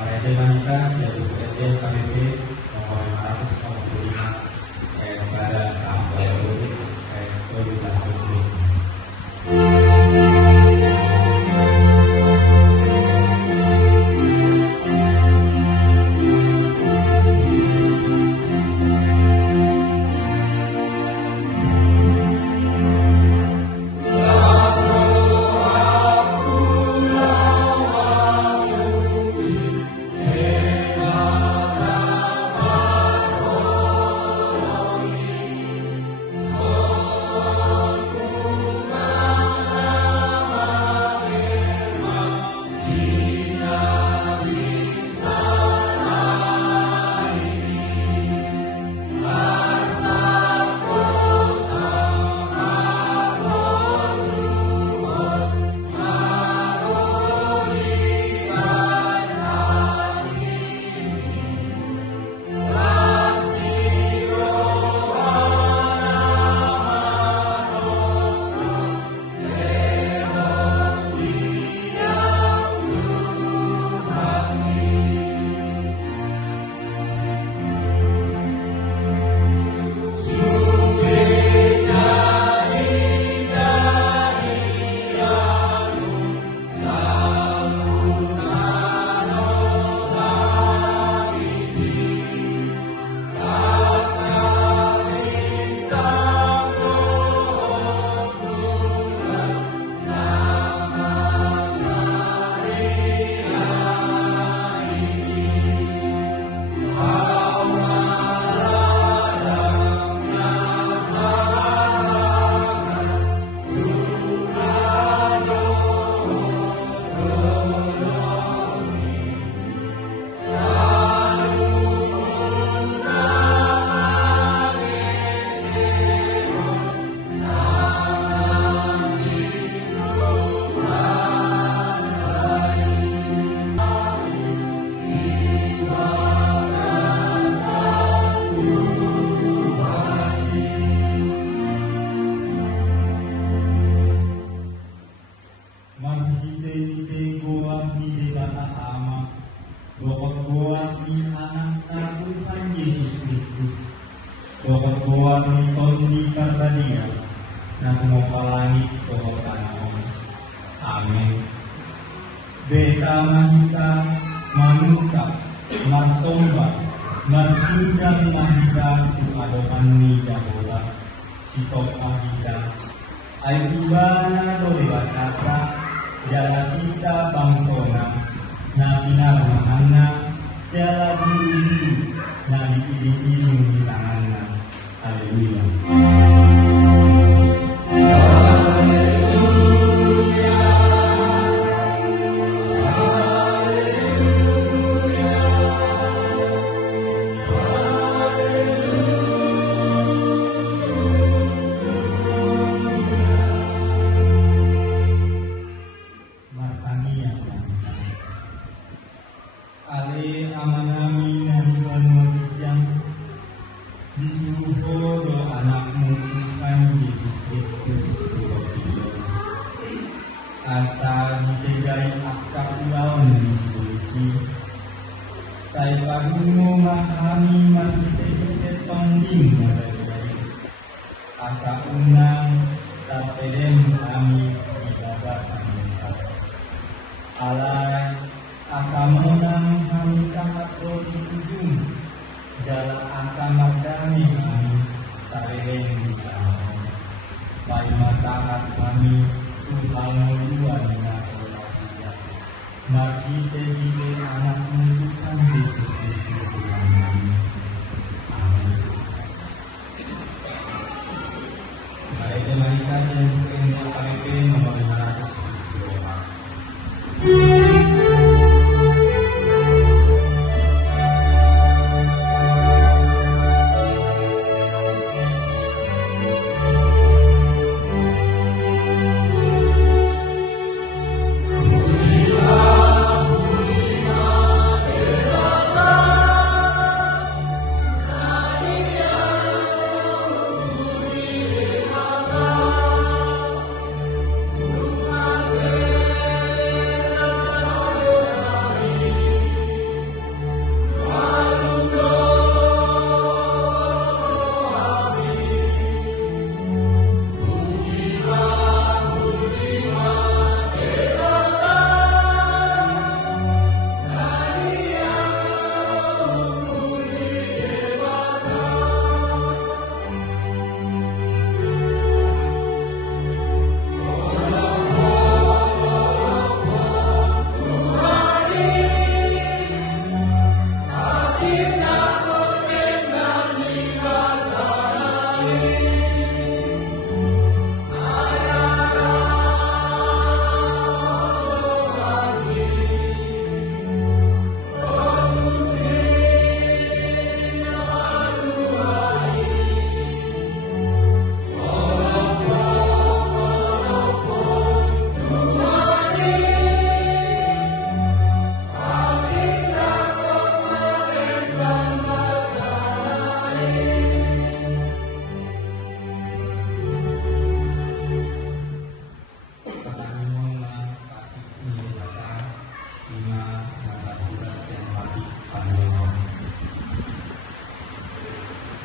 Para Demanitas yaitu PT KBP nomor 545 pada tahun 2017. Amin. Beta mahita manuka marsomba marsundang mahita tu adopan ni jahoba sitok mahita aibana dolewa kata jala kita bangsona na binar mahana jala diri na diiling-iling di tanganna. Haleluya. Asa disegai akak ulaun diskusi Sai pagungo mahami mahite tongding madai Asa unang tapedem kami ibadah samita Alai asa menang kami sangat rodi ujung Jala asa madami kami sareng di tahun Pai masangat kami Tuhan meluan dengan mari kita anak menunjukkan Yesus Kristus Tuhan kami. Amin. Baik, mari kita yang KBP nomor 500.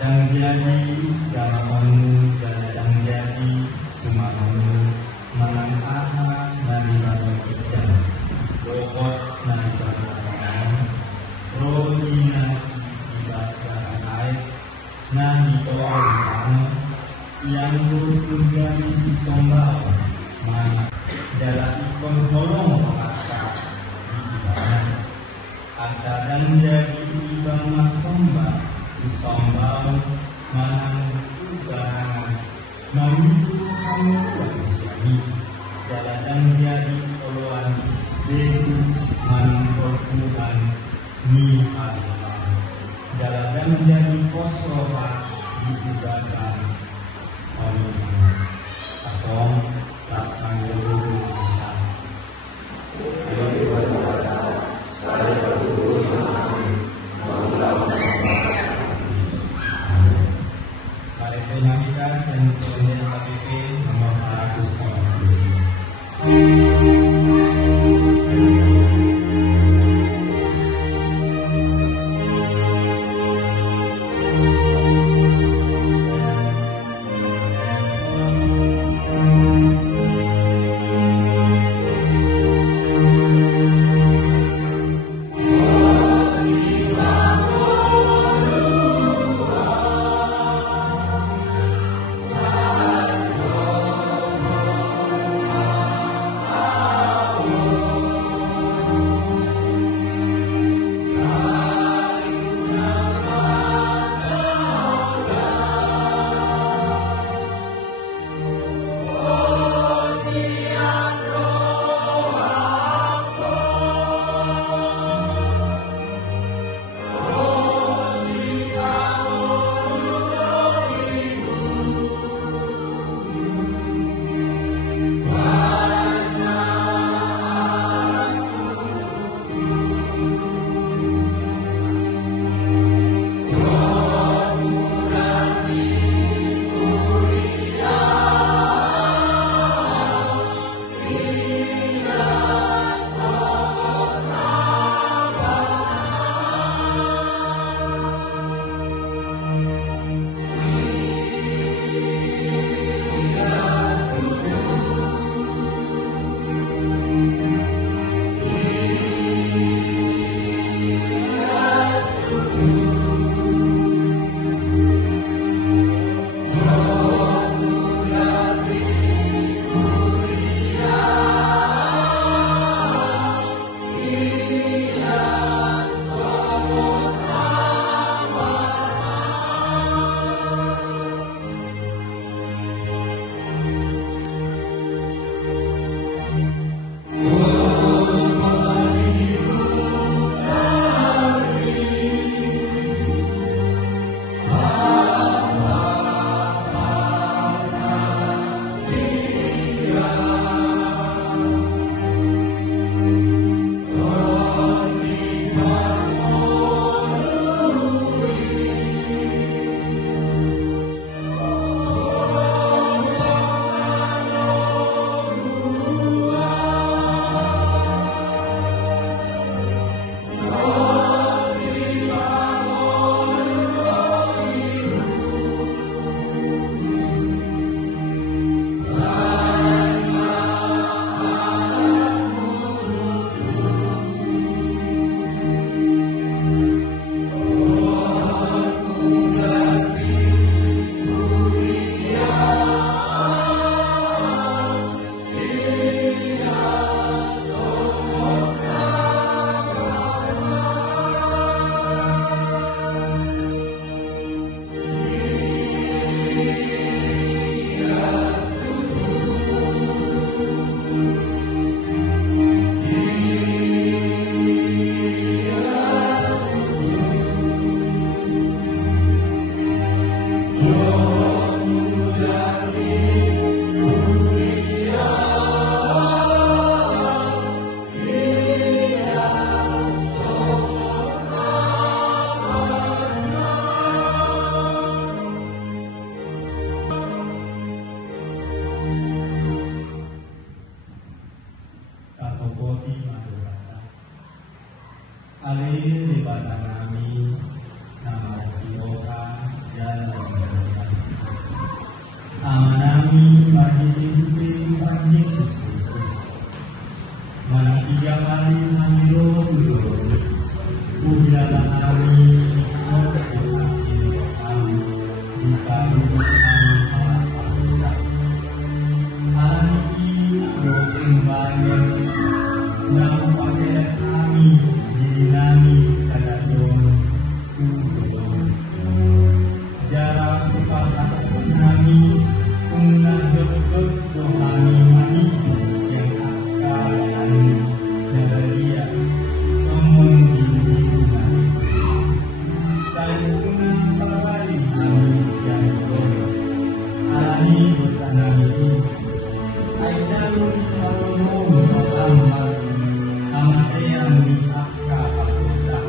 dan jadi jamamu dan jadi sumamu manang aha nari bano ikan bokot nari bano roni nari ibadah air nari to'an yang bertujuan sombal mana dalam ikon holong maka di ibadah asa dan jadi ibang sombal sombal manang ubarangan mamitu kamu jadi dalam dan jadi oluan deku manang korban ni Allah dalam dan jadi kosroha di ibadah atau tak tanggung Dinamika Sentralnya KPP nomor 140. Alih di batang kami nama Sihoka Amanami marhitin Tuhan Yesus Kristus. Mana 3 kali hamilo dulu. Ubialah kami ikut kasih kami bisa hidup kami harapan. Hari ini kembali yang pasir kami dinami kadadon tudon. Jarak kepada kami mengaduk dohani manis yang akan dari ngomong di saya pun kembali kami yang alami bersama ini. Aida kalau amat amat yang diakka akusa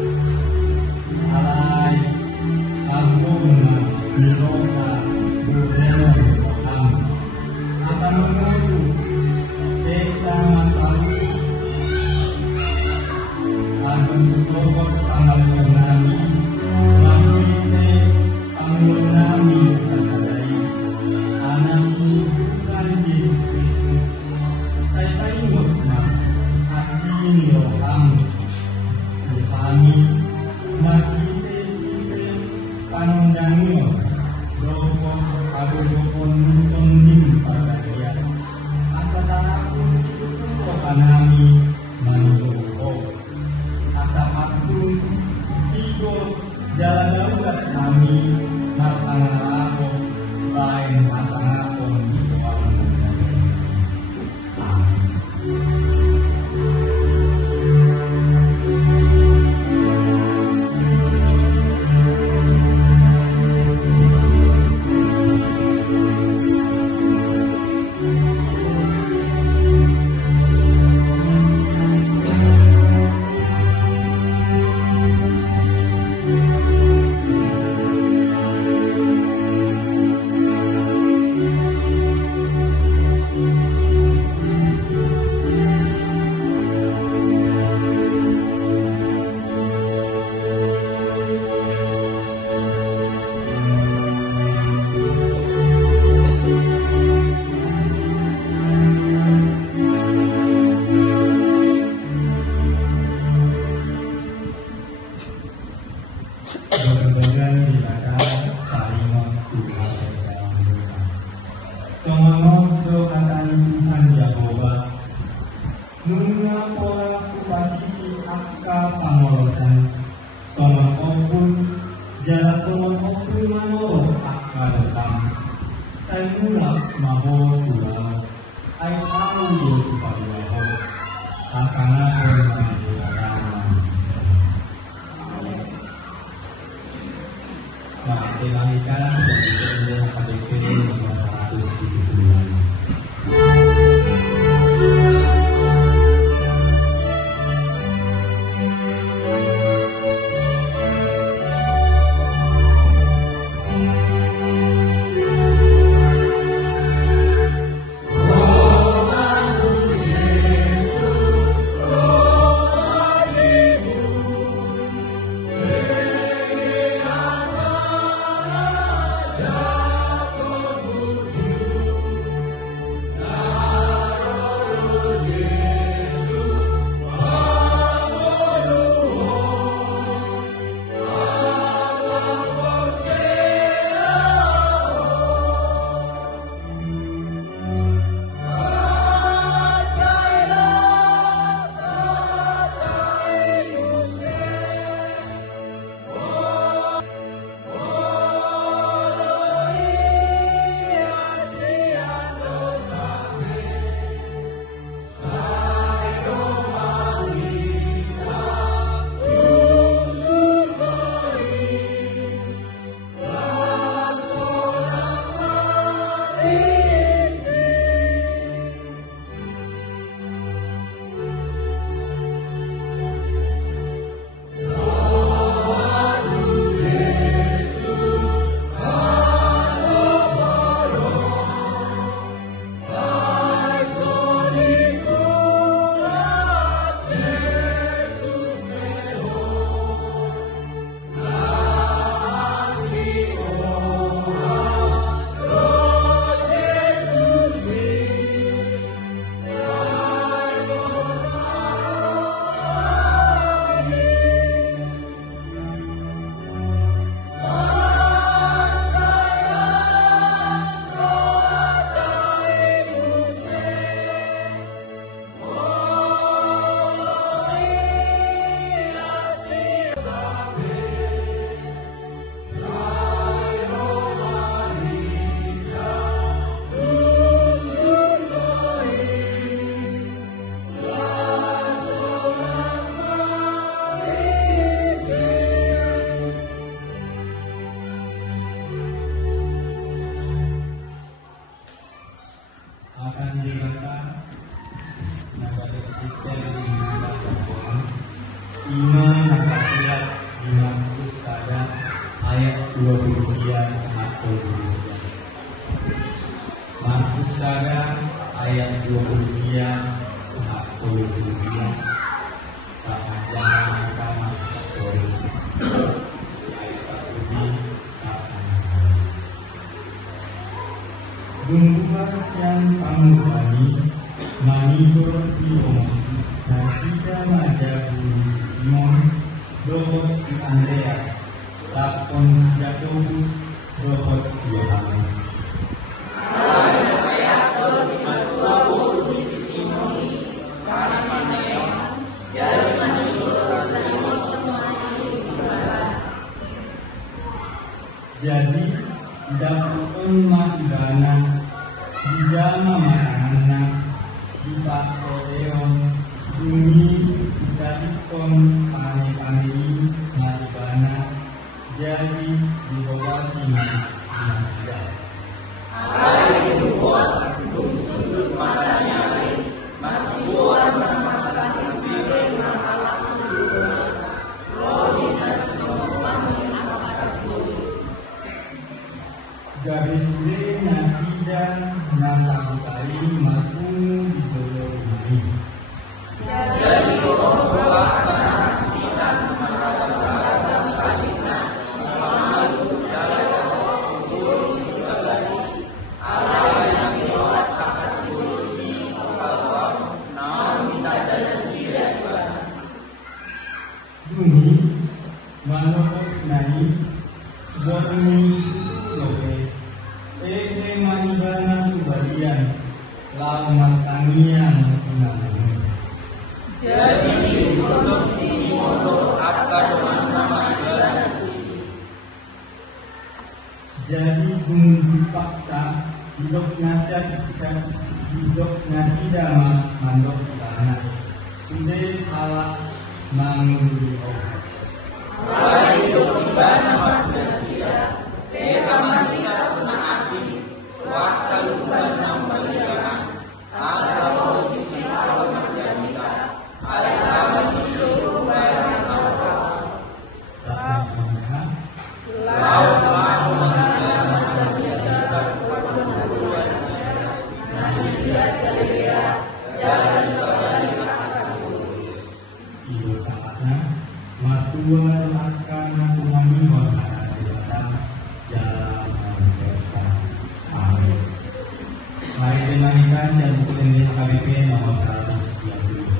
alai kampung Miroka Budaya Ham asal mengaku desa masalah akan bertobat tanggal nami mamite tanggal nami sadai anakku Tuhan Yesus Kristus saya tayong na asin yoham kami makite pandangan doko agogopon tondim pada dia asataraku suku kanami mandoko asapatun tigo jalan daulat kami matang ako lain pasangakon di bawah dua berusia atau berusia. Markus Sada ayat 20 atau berusia. Pengajaran agama Katolik. Bungkuan yang pangurani manibur ilmu nasida majabu Simon dohot si Andreas lakon Yakobus dohot si Yohanes. Jadi dapur makibana di dalam makanan di pakoreon bumi dasikon pane-pane makibana jadi dibawasi manusia. Hari dibuat sudut matanya masih warna masa diri alat menjual rodinas nopamin atas lulus. Garis kulit nasidan nasang kali makumu di jolok ini. Jadi orang akan sitan meragam salibna malu dari suruh segala Allah yang diluas atas suruhnya bahwa namun minta dari sidat Bumi manokot nani bumi loke manibana subalian lamat tanian menangani. jadi diproduksi mondo akan nama jalan kusi. Jadi bumi dipaksa hidup nasidama mandok tanah sudah halak manguri obat. Hari hidup ibana manusia peta manita kena aksi waktu lubana melihat asal logisi awal manjanita ayat hidup barang apa lau selalu mengajar manjanita berkomunikasi nanti dia Galilea jalan kembali ke atas lurus. Itu saatnya matua akan mengalami wahana jalan bersa. Amin. Mari dimanikan dan buku ini HKBP nomor 130.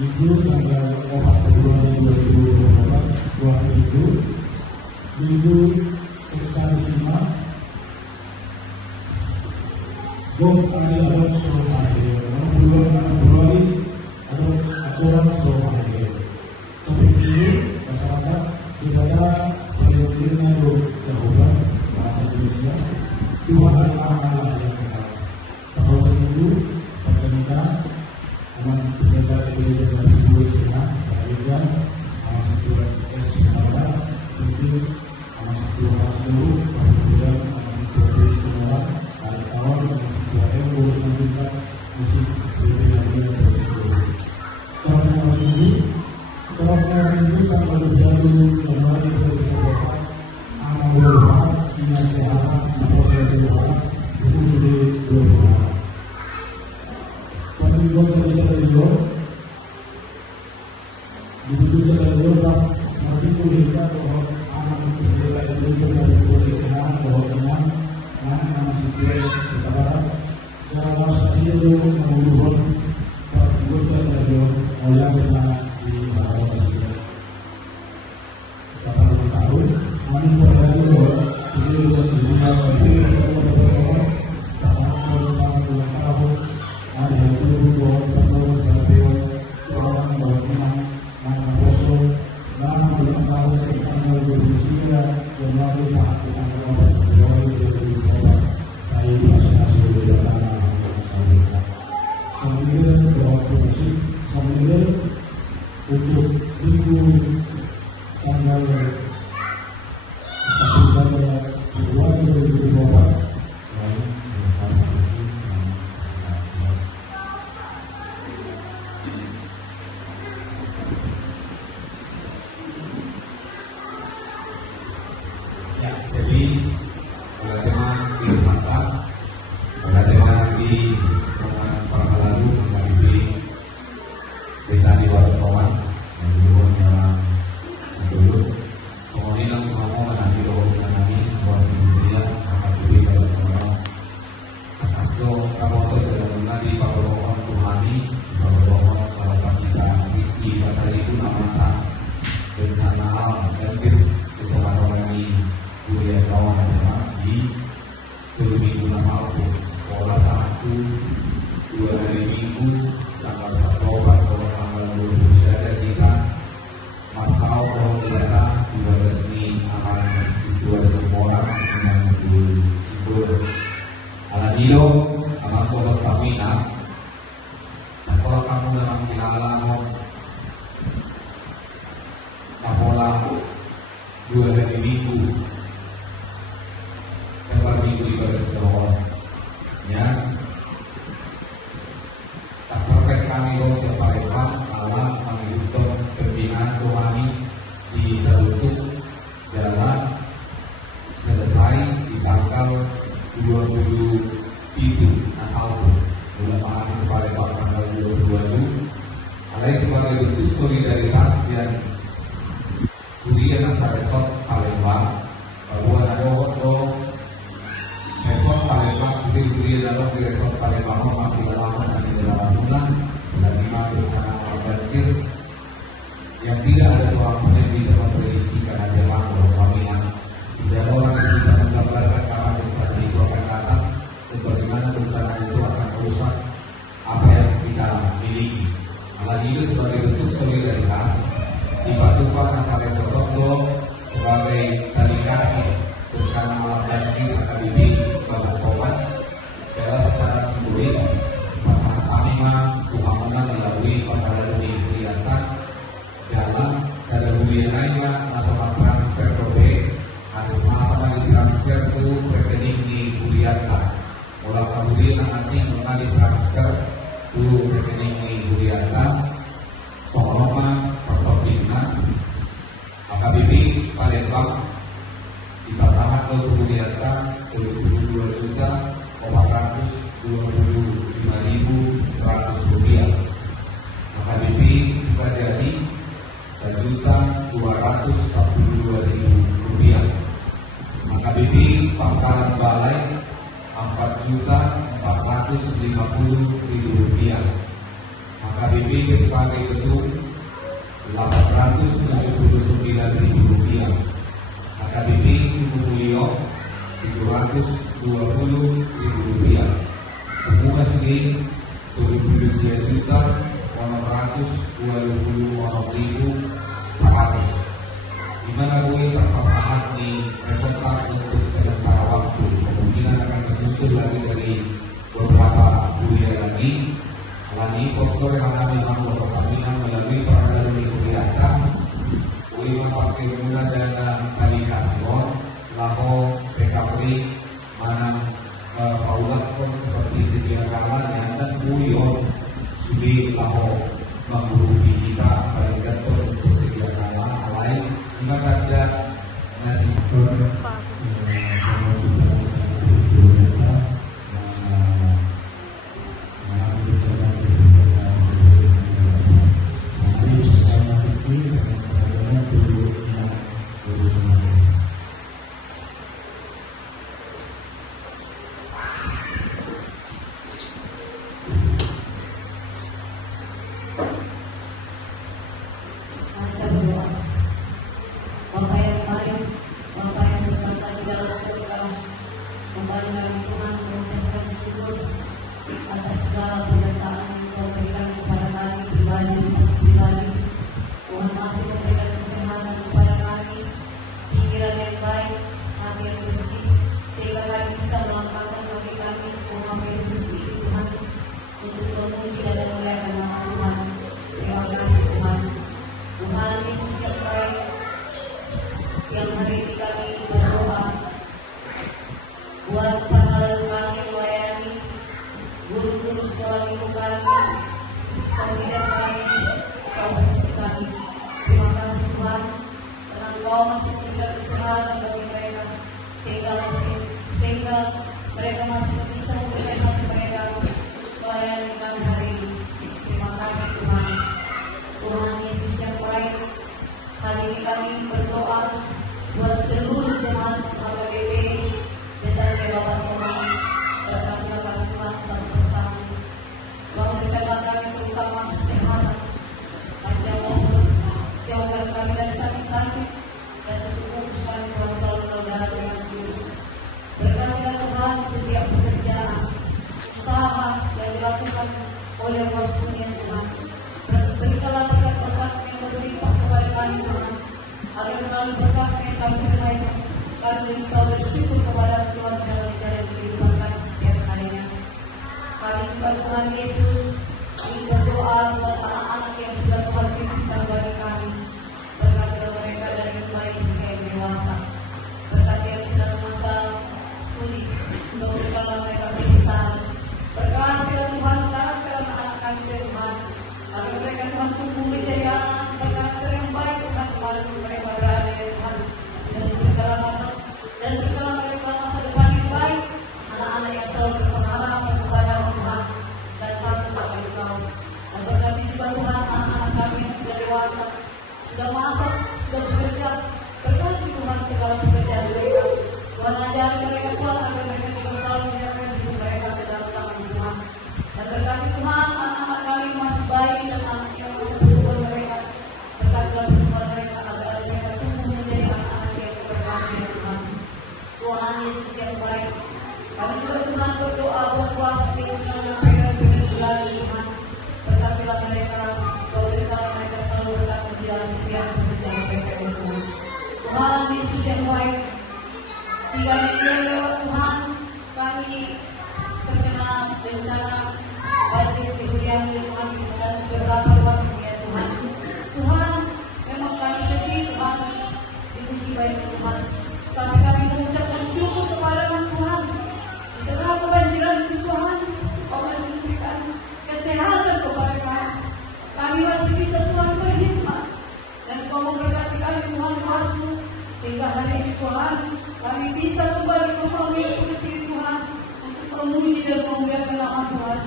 Minggu tanggal 4 Februari 2024, 2 Minggu, Minggu Sextarisima, Gom Ali Adon Sohari, 6 Februari Adon Aturan Sohari. Topik ini masyarakat kepada seluruhnya Jehovah bahasa Indonesia, Tuhan Allah yang kekal. Tanggal 10 pertandingan aman pendapat dari Dua Senang, Baikkan, aman sebuah es Senada, tentu aman sebuah seluruh, kemudian aman sebuah es Senada, hari awal aman sebuah ego selanjutnya musik berbeda-beda dari seluruh. Tanggal ini tanggal 20 Januari 2024, aman berdoa, dinas kesehatan, proses berdoa, itu sudah berdoa. Pemilihan Indonesia Radio dibutuhkan saya Pak nanti pulihkan bahwa anak berbeda itu dari kepolisian bahwa tenang nama supaya sekarang cara stasiun mengumpulkan pemilihan radio oleh kita di Barat Tersebut. Siapa yang tahu kami berdaya bahwa sudah dunia lebih pasangan bersama 2 tahun ada yang dulu bahwa sampai orang bahwa memang nama Rasul nama belum tahu sekitar 2009 Januari saat kita melakukan Februari 2024 saya masih berjalan sambil bahwa musik sambil untuk minggu tanggal 1 Februari 2024 yang tidak ada seorang orang pun yang bisa memprediksikan ada makro kehamilan. Tidak ada orang yang bisa menggambarkan kapan bencana itu akan datang dan bagaimana bencana itu akan merusak apa yang kita miliki. Hal ini sebagai bentuk solidaritas dibantukan Nasare Sotondo sebagai tali kasih bencana alam banjir AKBP Bapak Komat adalah secara simbolis pasangan Tamima pembangunan melalui Pangkalan Kelihatan jalan sada hubungannya nasional transfer probe harus masa transfer ke rekening di Buriata mulai kemudian asing mengalih transfer ke rekening di Buriata Sokoroma Pertopingan AKBP Palembang di pasangan ke Buriata 22.425.100 rupiah. AKBP Sukajadi 1.242.000 rupiah. AKBP Pangkalan Balai 4.450.000 rupiah. AKBP BPKG Gedung 879.000 rupiah. AKBP Mulyo 720.000 rupiah. Bunga Segi 7.620.100 di mana gue terpasangan di resultat untuk sementara waktu. Kemungkinan akan menyusul lagi dari beberapa bulan lagi. Lagi postur yang kami mampu pertamina melalui peradaban di Kuriata gue memakai guna dana tali kasihon laho PKP mana paulat pun seperti sedia kala yang dan buyon sudah laho mengurupi kita berikan untuk sedia kala lain jika ada nasi mereka masih bisa memberikan mereka melayani kami hari ini. Terima kasih Tuhan. Tuhan Yesus yang baik, hari ini kami berdoa buat seluruh jemaat AKBP dan Bapak Tuhan berkata Tuhan satu persatu. Tuhan berikanlah kami terutama kesehatan, panjang umur, jauhkan kami dari sakit-sakit dan tubuh kami Tuhan selalu saudara dengan Yesus. Berkatilah Tuhan setiap pekerjaan, usaha yang dilakukan oleh Bos Dunia Tuhan. Berikanlah berkat-berkat yang berlimpah kepada kami Tuhan. Agar melalui berkat yang kami terima, kami limpah bersyukur kepada Tuhan dalam jalan kehidupan kami setiap harinya. Kami juga Tuhan Yesus ingin berdoa buat anak-anak yang sudah Tuhan titipkan bagi kami. Berkatilah mereka dari mulai hingga yang dewasa. Berkati yang sedang masa studi, berikanlah mereka kecintaan. Berkatilah Tuhan anak-anak kami Tuhan, agar mereka Tuhan tumbuh menjadi anak berkarakter yang baik Tuhan walaupun mereka berada di Tuhan. Dan berikanlah mereka masa depan yang baik, anak-anak yang selalu berpengharapan kepada Tuhan dan takut kepada Engkau. Dan berkati juga Tuhan anak-anak kami yang sudah dewasa, sudah masak, sudah bekerja. Berkati Tuhan segala pekerjaan mereka. Tuhan ajari mereka Tuhan agar mereka juga selalu menyerahkan diri mereka ke dalam tangan Tuhan. Dan berkati Tuhan anak-anak kami masih bayi dan anak yang masih bertumbuh mereka. Berkatilah pertumbuhan mereka Tuhan Yesus yang baik, 3 minggu lewat Tuhan, kami terkena bencana banjir di Hurian Tuhan dan beberapa rumah sakit Tuhan. Tuhan, memang kami sedih Tuhan, di musibah ini Tuhan. Tapi kami mengucapkan syukur kepada Tuhan. Di tengah kebanjiran itu Tuhan, Kau masih memberikan kesehatan kepada kami. Kami masih bisa Tuhan berkhidmat. Dan Kau memberkati kami Tuhan kuasa, sehingga hari ini Tuhan, kami bisa kembali kembali kursi Tuhan untuk memuji dan memuliakan nama Tuhan.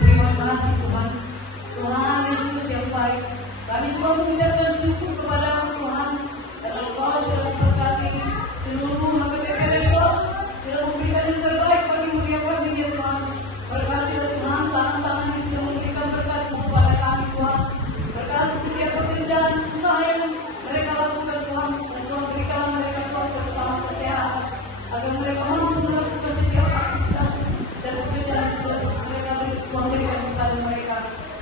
Terima kasih Tuhan. Tuhan Yesus yang baik. Kami juga mengucapkan syukur kepada Tuhan. Dan Engkau sudah memberkati seluruh HPP besok. Sudah memberikan yang terbaik bagi mulia kami ya Tuhan. Berkati Tuhan, tangan-tangan yang sudah memberikan berkat kepada kami Tuhan. Berkati setiap pekerjaan usaha yang mereka lakukan Tuhan. Dan Tuhan berikan mereka Tuhan bersama kesehatan. Agar mereka mampu melakukan setiap aktivitas dan pekerjaan mereka Tuhan berikan kepada mereka.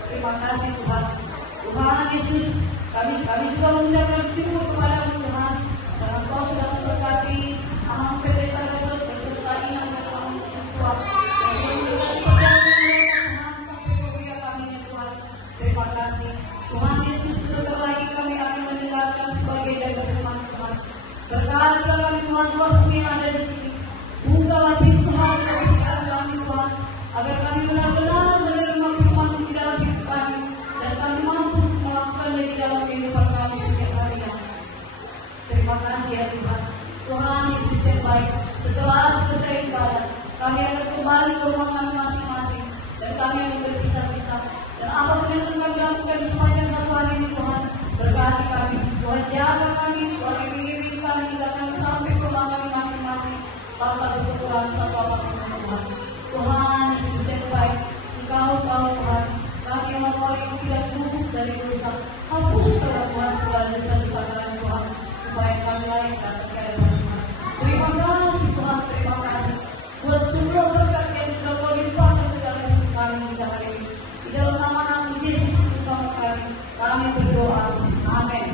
Terima kasih Tuhan. Tuhan Yesus, kami juga mengucapkan syukur kepada Tuhan. Karena Kau sudah memberkati PT Tarasut beserta ingat dan kami Tuhan. Terima kasih. Tuhan Yesus, sebentar lagi kami akan mendengarkan sebagai jaga firman Tuhan. Berkatilah kami Tuhan, Kau semua yang ada di sini. Bukalah pintu hati dan pikiran kami Tuhan, agar kami benar-benar menerima firman di dalam hidup kami dan kami mampu melakukannya di dalam kehidupan kami setiap harinya. Terima kasih ya Tuhan. Tuhan Yesus yang baik. Setelah selesai ibadah, kami akan kembali ke rumah kami masing-masing dan kami akan berpisah-pisah. Dan apapun yang kami lakukan di sepanjang satu hari ini Tuhan, berkati kami. Tuhan jaga kami, Tuhan mengirim kami hingga kami sampai ke rumah kami masing-masing tanpa berkekurangan satu apapun Tuhan. Tuhan Yesus yang baik, Engkau tahu Tuhan, kami yang orang yang tidak luput dari dosa, hapuskanlah Tuhan segala dosa-dosa kami Tuhan, supaya kami layak dan percaya Tuhan. Terima kasih Tuhan, terima kasih buat semua berkat yang sudah Kau limpahkan ke dalam hidup kami di hari ini. Di dalam nama Yesus bersama kami berdoa. Amin.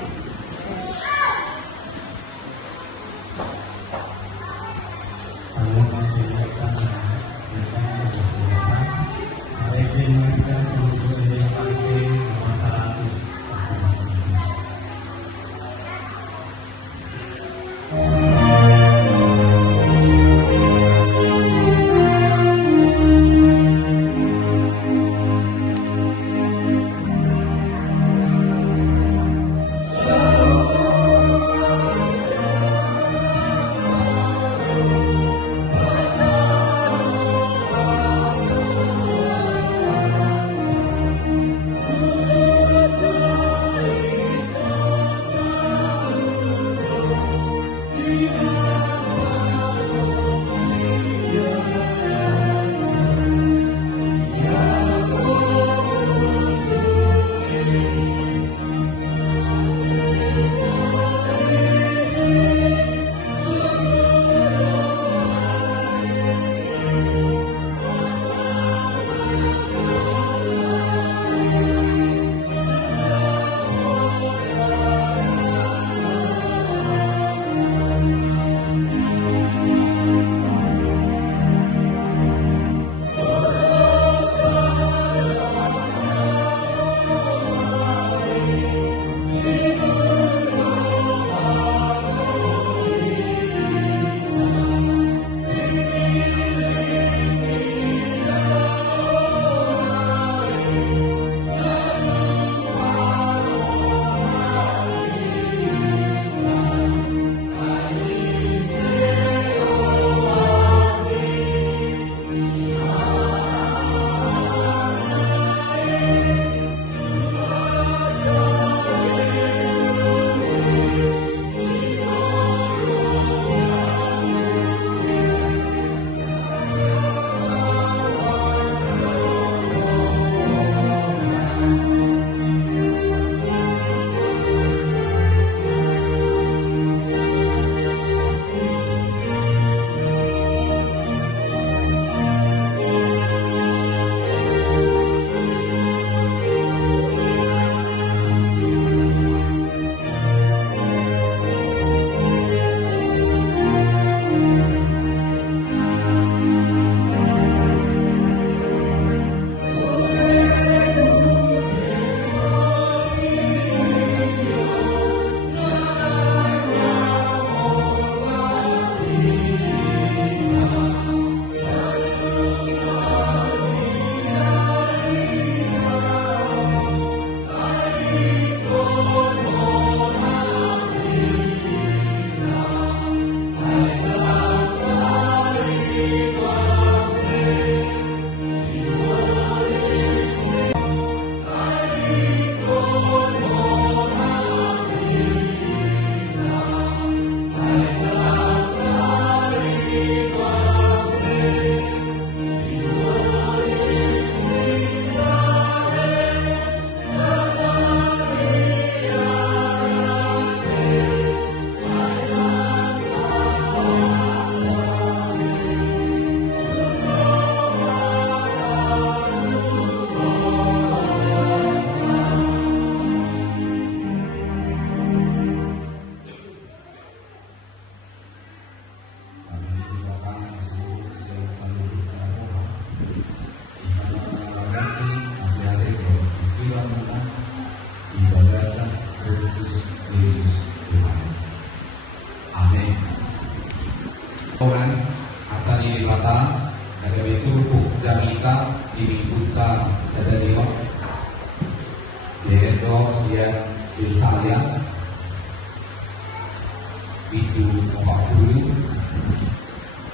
itu 40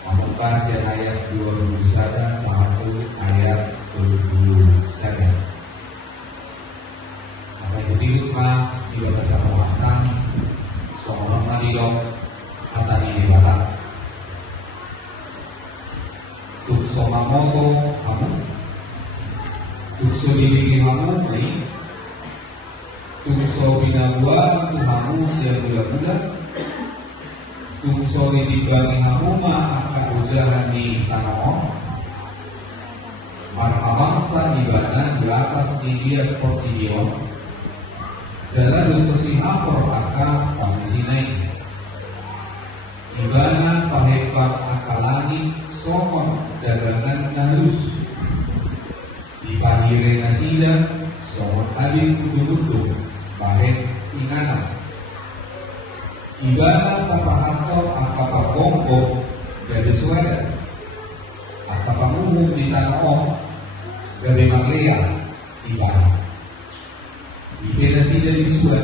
Ampas yang ayat 20 saja 1 ayat 20 saja. Apa itu tidur mah di bahasa Rahman seorang nadilok kata ini batak tukso mamoto kamu tukso dibiki kamu nih tukso binabuan kamu siap bulan-bulan tukso dibagi kamu mah akan ujahan di tanah marhabangsa ibadah beratas di dia portidion jalan dososi hapor akal pangsinai ibana pahebang akalani somon dagangan nalus dipahire nasida somon adil kudu-kudu paheb ingana ibana pasahator akapabongko dari suara akapamuhum di tanah om dari maglea ibana Ipenasida di surat,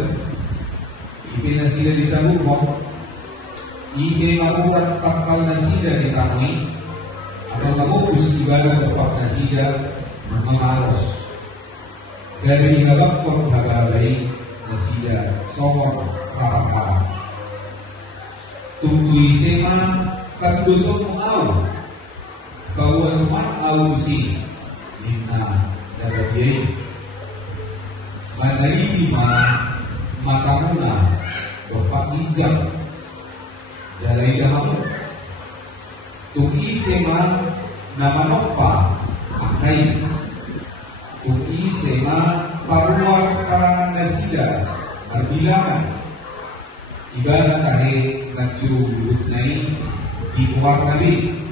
ipenasida di sabuhok, ipe makurat pakal nasida di tanui, asal mabukus ibadah bapak nasida memalos. Dari hagapkot hababai nasida somor rahang. Tungkui sema katdosok au, bahwa semua au si, minna dapat yai. Manai matamuna bapak hijab jalai dahamu tuki sema nama nopa akai tuki sema paruar karangan nasida berbilangan ibadah kahe nacu lutnai di luar nabi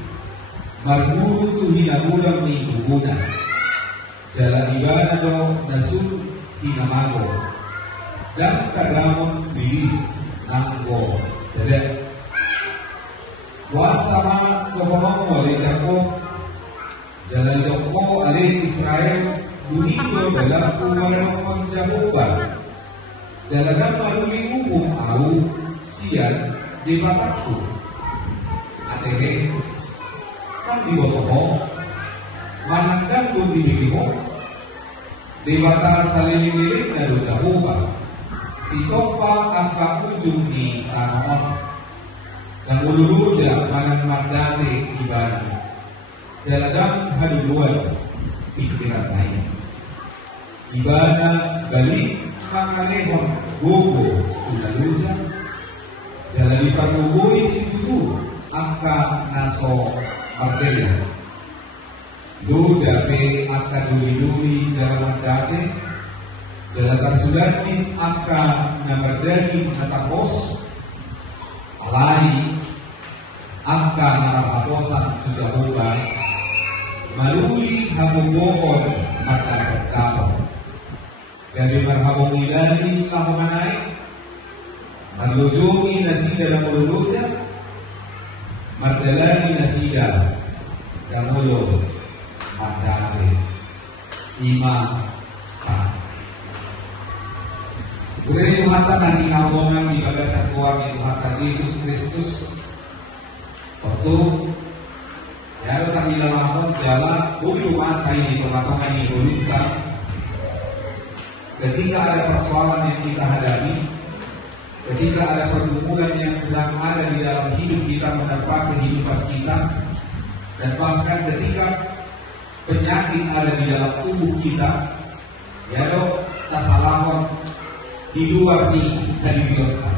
marguru tuhi namulam ni hubuna jala ibadah do nasul hinamago dan kagamon bilis nanggo sedek wasama kohomong wale jako jalan doko ale Israel dunido dalam kumalanong jamuban jalan maruli umum au sian di mataku atehe kan dibotomo manandang pun dibikimo Dewata saling milik dari Jehovah, si topa angka ujung di tanah dan ululuja manang mardane ibadah, jaladang haduduan pikiran lain. Ibadah balik mangalehon gogo ulaluja, jaladi pagugui si tudu angka naso mardela. Do jabe akan duli-duli jalan date jalan tersudati akan nabardani natapos alani akan nataposan kejahuban maluli habubohon matapagkapon dari marhabong ilani kahumanay malujungi nasida na mululuja mardalani nasida na mululuja Mandare Ima Sa Budi Tuhatan dan inawongan di bagasan kuang di Tuhan Yesus Kristus waktu ya kami lalahon jalan budi masa ini kematongan di Indonesia ketika ada persoalan yang kita hadapi ketika ada pergumulan yang sedang ada di dalam hidup kita mendapat kehidupan kita dan bahkan ketika penyakit ada di dalam tubuh kita, ya dok, tasalahon di luar nih dari biota.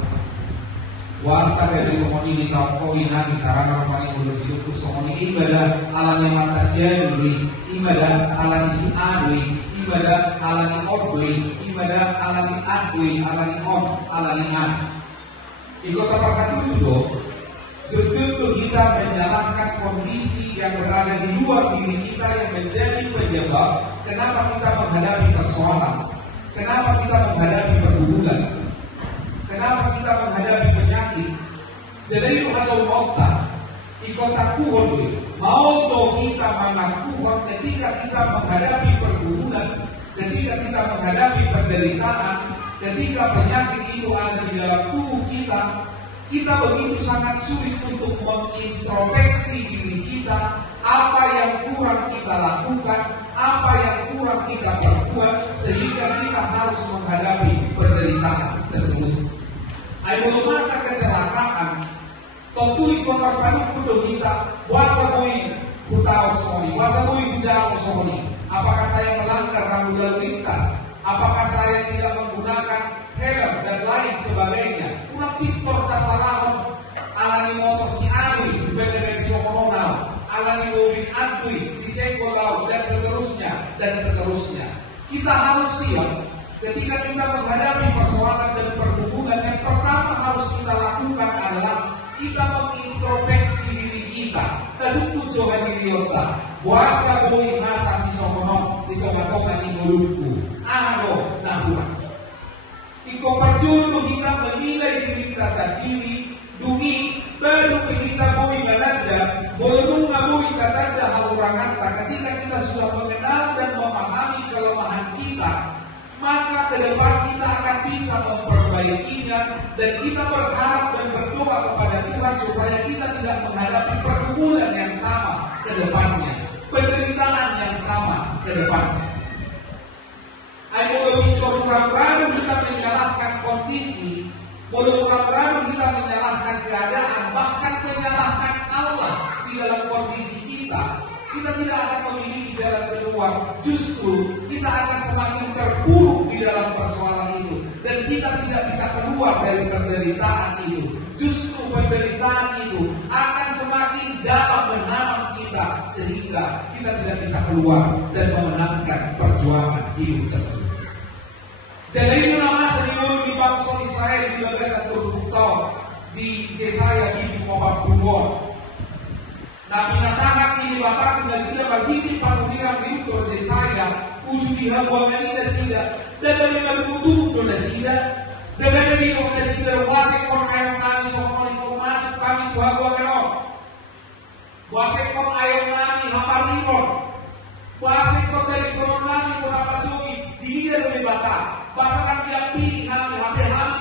Wasa dari somoni di tampoi nanti sarana paling urus hidupku somoni ibadah alami matasia dulu, ibadah alami si adui, ibadah alami obui, ibadah alami adui, alami alami ad. Di kota Pakat itu dok. Jujur kita menyalahkan kondisi yang berada di luar diri kita yang menjadi penyebab kenapa kita menghadapi persoalan, kenapa kita menghadapi pergumulan, kenapa kita menghadapi penyakit. Jadi itu kalau mauta di kota kuhon, mau kita mengakuhon ketika kita menghadapi pergumulan, ketika kita menghadapi penderitaan, ketika penyakit itu ada di dalam tubuh kita. kita begitu sangat sulit untuk mengintrospeksi diri kita, apa yang kurang kita lakukan, apa yang kurang kita perbuat, sehingga kita harus menghadapi penderitaan tersebut. Ayo masa kecelakaan, tentu ikut terpadu kudo kita, wasa bui hutau soni, wasa bui hujau soni. Apakah saya melanggar rambu lalu lintas? Apakah saya tidak menggunakan helm dan lain sebagainya? Una Victor Tasalahon alani motor si Anui berbeda Sokononau, alani mobil Antui di Sekolau dan seterusnya. Kita harus siap ketika kita menghadapi persoalan dan perhubungan. Yang pertama harus kita lakukan adalah kita mengintrospeksi diri kita. Kasuku coba diri otak. Buasa boi masa si Sokonon di tomat-tomat di mulutku. Ano nahura. Iko perjuru kita menilai diri kita sendiri, dungi baru kita boi melanda, bolong boi katanda hauranganta. Ketika kita sudah mengenal dan memahami kelemahan kita, maka ke depan kita akan bisa memperbaikinya, dan kita berharap dan berdoa kepada Tuhan supaya kita tidak menghadapi pergumulan yang sama ke depannya, penderitaan yang sama ke depannya. Ayo lebih kurang-kurang kita menyalahkan kondisi, kurang-kurang kita menyalahkan keadaan, bahkan menyalahkan Allah di dalam kondisi kita. Kita tidak akan memiliki jalan keluar. Justru kita akan semakin terpuruk di dalam persoalan itu, dan kita tidak bisa keluar dari penderitaan itu. Justru penderitaan itu akan semakin dalam menanam kita, sehingga kita tidak bisa keluar dan memenangkan perjuangan hidup tersebut. Jadi itu nama sedikit di bangsa Israel di bagian terbuka di Yesaya di 40. Nabi nasangat ini bapak tidak sida bagi panuhiran di utara Yesaya ujung di habuangan ini sida dan dari berbutuh dona sida dan dari dona sida wasek kon ayam nami sokoni kon masuk kami tu habuangan wasek kon ayam nami hapalikon wasek kon dari kon nami kon apasuki dia dari bapak. Pasangan dia pilih kami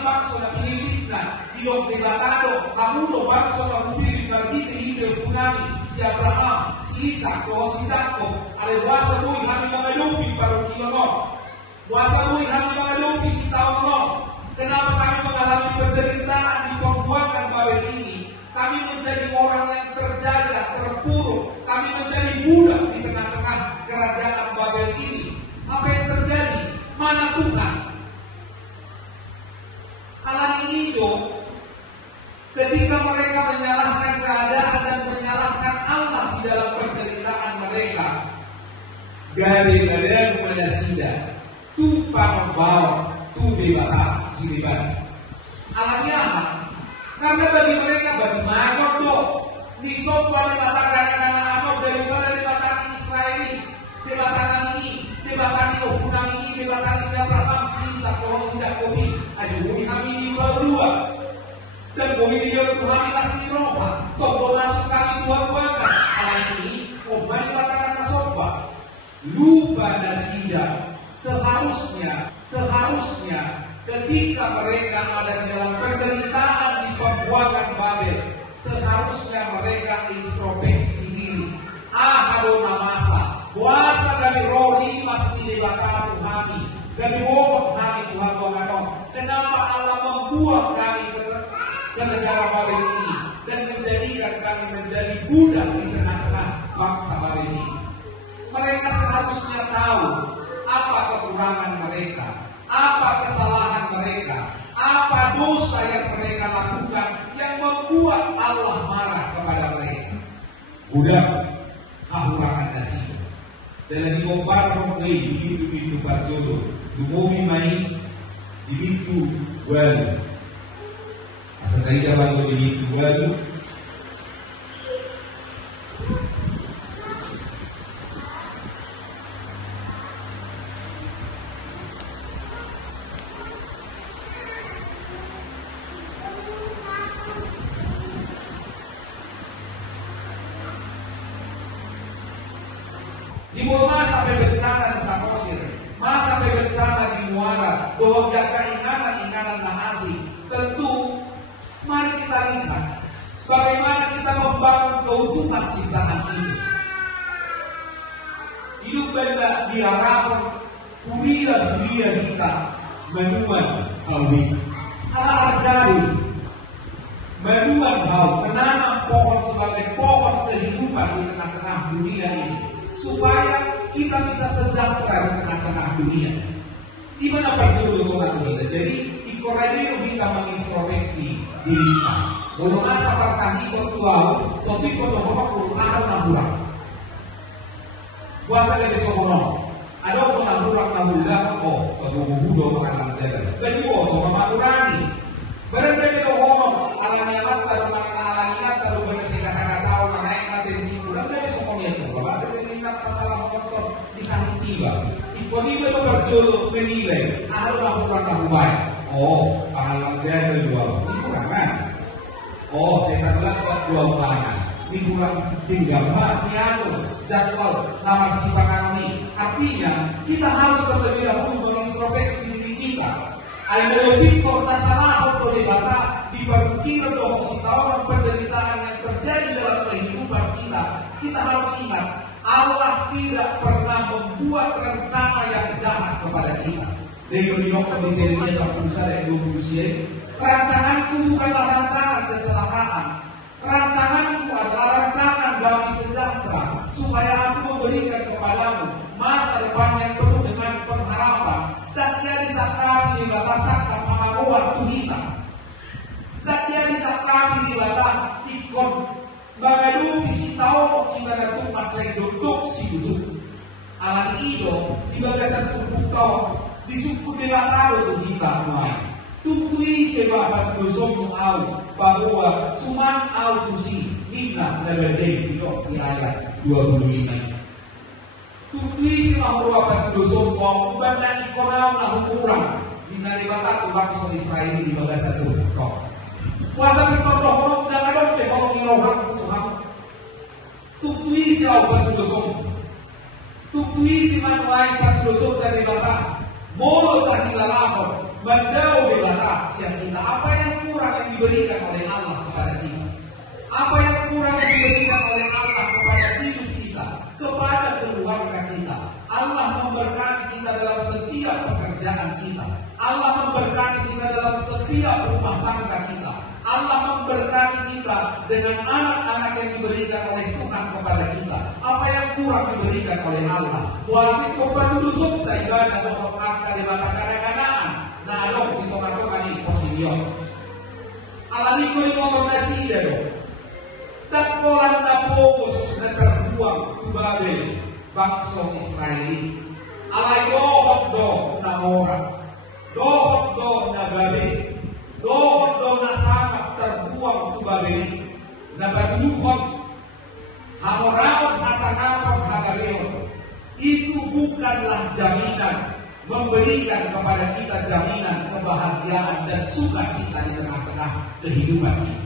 bangsa na pinilit na ilong privatado, amuno bangsa na pilih na kita punami si Abraham, si Isaac, o si Jacob, alewasa buhay kami mga lupi para kilonok, wasa buhay kami mga lupi si taong no. Kenapa kami mengalami penderitaan di pembuangan Babel ini? Kami menjadi orang yang terjaga, terpuruk, kami menjadi budak di tengah-tengah kerajaan Babel ini. Apa yang terjadi? Mana Tuhan? Alam ini ketika mereka menyalahkan keadaan dan menyalahkan Allah di dalam penderitaan mereka, gara-gara kepada sida, tu pangbawa, tu bebata siliban. Alamnya apa? Karena bagi mereka bagi makhluk tuh disopwa dibatakan karena ano daripada dibatakan Israeli, dibatakan ini, dibatakan Opunang ini, dibatakan Abraham, Sisa, kalau tidak kopi. Asyuri kami di bawah dua dan boleh dia Tuhan kasih roba toko masuk kami tuan-tuankan alam ini obat dikatakan kasoba lupa nasida. Seharusnya ketika mereka ada dalam penderitaan di pembuangan Babel, seharusnya mereka introspeksi diri. Hadona masa puasa dari rori masih dibatakan kami dari bobot kami Tuhan Tuhan. Kenapa Allah membuat kami ke negara Babel ini dan menjadikan kami menjadi budak di tengah-tengah bangsa Babel ini? Mereka seharusnya tahu apa kekurangan mereka, apa kesalahan mereka, apa dosa yang mereka lakukan yang membuat Allah marah kepada mereka. Budak hahurangan nasi. Dalam dikompar mengkei begitu berjodoh, dumomi main begitu well. Asal tadi dapat begitu well. Di Burma sampai bencana di Samosir, sampai bencana di Muara, bahwa keinginan Mahasi. Tentu, mari kita hak ciptaan itu. Hidup benda diharapkan kuliah kita menuan hal ini. Hal dari menuan hal menanam pohon sebagai pohon kehidupan di tengah-tengah dunia ini, supaya kita bisa sejahtera di tengah-tengah dunia. Di mana perjodohan kita? Jadi di Korea kita mengintrospeksi diri kita. Kalau masa pasang ikut tuau, tapi kalau orang Quran naburak, puasa dari somono. Ada orang naburak oh, baru makan jalan. Jadi oh, mamadurani. Berarti kalau orang alami amat, taruh mana alaminya, taruh bersih kasar-kasar, naik mati cipuran, dari somono itu. Bahasa dari masalah motor di sana tiba. Ikoni itu berjodoh menilai, ada naburak naburai. Oh, alam jalan dua, ini kurang kan? Oh, saya katakan kok dua banyak. Ini kurang tinggal piano, jadwal, nama simpanan ini. Artinya, kita harus terlebih dahulu mengintrospeksi diri kita. Ada lebih kota salah atau debata diperkira bahwa orang penderitaan yang terjadi dalam kehidupan kita. Kita harus ingat, Allah tidak pernah membuat rencana yang jahat kepada kita. Dari berdokter di Jeremia 1 ayat 20, rancanganku bukanlah rancangan kecelakaan. Rancanganku adalah rancangan damai sejahtera, supaya aku memberikan kepadamu masa depan yang penuh dengan pengharapan. Dan dia disakapi di batasan pamaruan Tuhita. Dan dia disakapi di batasan ikon bagadu bisi tahu kita datuk macam duduk si duduk. Alat itu di bagasan tubuh kau disuku delatado Tuhita mulai. Tutui sebab gosong au bahwa suman au tusi nina lebede di ayat 25. Tutui sebab apa gosong au benda ikonau na kurang nina debata tu bangsa Israel di bagasan tubuh kau. Puasa bertodoh tidak ada pe kalau ngirohang Tuhan. Tutui sebab gosong. Tutui sebab apa gosong dari bata. Molo tak hilalahor. Mandau debata siap kita. Apa yang kurang yang diberikan oleh Allah kepada kita? Apa yang kurang yang diberikan oleh Allah kepada diri kita, kepada keluarga kita? Allah memberkati kita dalam setiap pekerjaan kita. Allah memberkati kita dalam setiap rumah tangga kita. Allah memberkati kita dengan anak-anak yang diberikan oleh Tuhan kepada kita. Apa yang kurang diberikan oleh Allah? Wasit korban duduk ibadah dan angka debata kadang-kadang. Nah, adong di tengah-tengah ini position. Alani ko ni motor na siya do. Takpolan na fokus na terbuang tubabe bangsa Israeli. Alay dohot do na ora. Dohot do na gabi. Dohot do na sangat terbuang tubabe. Na batuhot hamoraon hasangapon hagabeon. Itu bukanlah jaminan memberikan kepada kita jaminan kebahagiaan dan sukacita di tengah-tengah kehidupan kita.